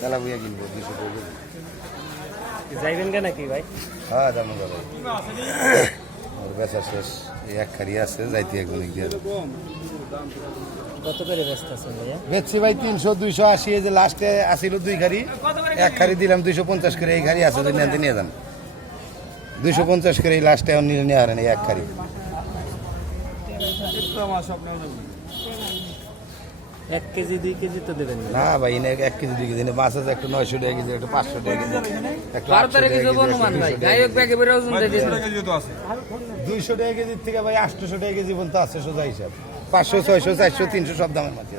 Tilapia কিনবো 200 টাকা যাইবেন কেন নাকি ভাই? হ্যাঁ যাবো যাবো আর বেচা শেষ এই এক খারি আছে যাইতে একজন দিয়ে কত করে ব্যস্ত আছেন ভাইয়া? বেচছি ভাই 300 280 এই যে লাস্টে আসিল 2 খারি এক খারি দিলাম 250 করে এই খারি আছে যদি নিয়ে যান 250 করে এই লাস্টে নিয়ে হারেন এই এক খারি এক কেজি 2 কেজি তো দেবেন না? না ভাই এনে 1 কেজি 2 কেজি মাছ আছে একটা 900 টাকা কেজি একটা 500 টাকা কেজি একটা 12 টাকা কেজি অনুমান ভাই গায়ক ব্যাগে বের ওজন দিয়ে দিন 200 টাকা কেজি থেকে ভাই 800 টাকা কেজি পর্যন্ত আছে সোজা হিসাব 500 600 400 300 সব দামের মাছ আছে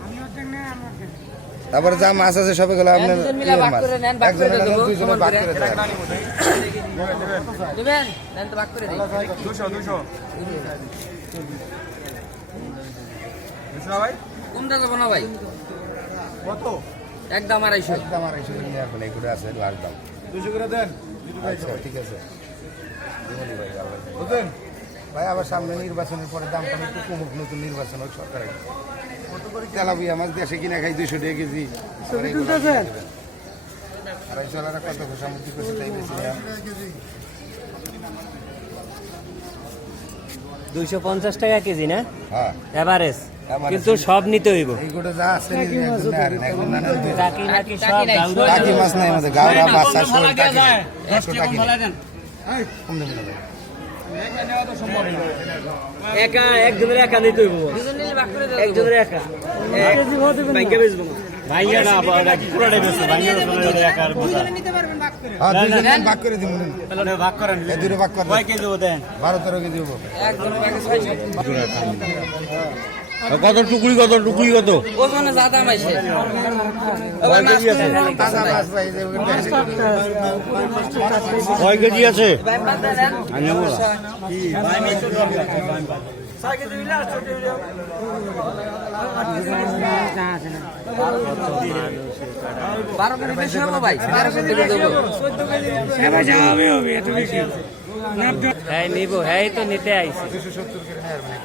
তারপরে যা মাছ আছে সবে গেল আপনার দুজন মিলে ভাগ করে নেন ভাগ করে দেব দুজনে ভাগ করে দেন দিবেন নেন তো ভাগ করে দেই 200 ভাই কোনটা দেব না ভাই কত একদম 250 একদম 250 করে নিয়ে আসবেন এইগুলো আছে লাস্ট দাম 200 করে দেন আচ্ছা ঠিক আছে দিবনি ভাই বুঝলেন ভাই আবার সামনে নির্বাচনের পরে দামটা একটু কমুক নতুন নির্বাচন হোক সরকারের তেলাপিয়া মাছ দেশে কিনে খাই 200 টাকা কেজি আর এই চলাটা কত সামুদ্রিক করছে তাই বেশি না 250 টাকা কেজি না হ্যাঁ এভারেজ, কিন্তু সব নিতে হইব। এইগুলো যা আছে টাকি নাকি সব গাউরা টাকি মাছ নাই আমাদের গাওরা বাচ্চা শোল টাকি 100 টাকি কম দেবেন না ভাই একা একজনের একা নিতে হইব, দুজন মিলে ভাগ করে দেব একজনের একা এক কেজি ভাত দিবেন ভাইঙ্গা বেচবো না ভাইঙ্গা না বড়টা পুরোটাই বেচবো ভাইঙ্গা বেচবো একা আর বোঝা নিতে পারবেন ভাগ করে হ্যাঁ দুজন ভাগ করে দিবেন তাহলে ভাগ করেন এই দুটো ভাগ করে কয় কেজি দেন 12-13 কেজি হবে একজন ব্যাগে 600 কত টুকরি কত ওজনে যা দাম আইছে কয় কেজি আছে তাজা মাছ ভাই যে কয় কেজি আছে ভাই পাঁচ দেন বারো কেজি বেশি হবো ভাই 1300 কেজি দেবো হ্যাঁ নিব, হ্যাঁ তো নিতে আইছি 270 করে নেয় আর মানে